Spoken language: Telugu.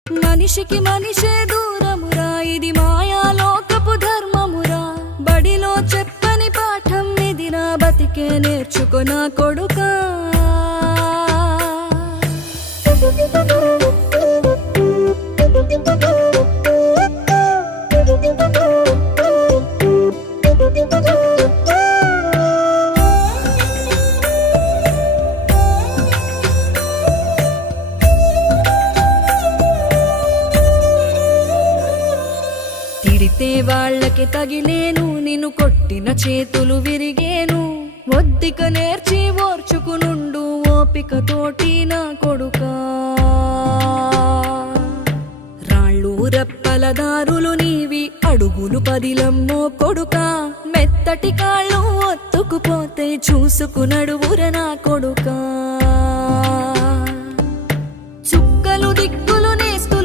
మనిషికి మనిషే దూరమురా, ఇది మాయాలోకపు ధర్మమురా. బడిలో చెప్పని పాఠం ఇదిరా, బతికే నేర్చుకో నా కొడుకా. తిడితే వాళ్ళకి తగిలేను, నిన్ను కొట్టిన చేతులు విరిగేను. ఒద్దిక నేర్చి ఓర్చుకునుండు ఓపికతోటి నా కొడుకా. రాళ్ళు రెప్పల దారులు నీవి, అడుగులు పదిలమ్మో కొడుకా. మెత్తటి కాళ్ళు ఒత్తుకుపోతే చూసుకునడువుర నా కొడుకా.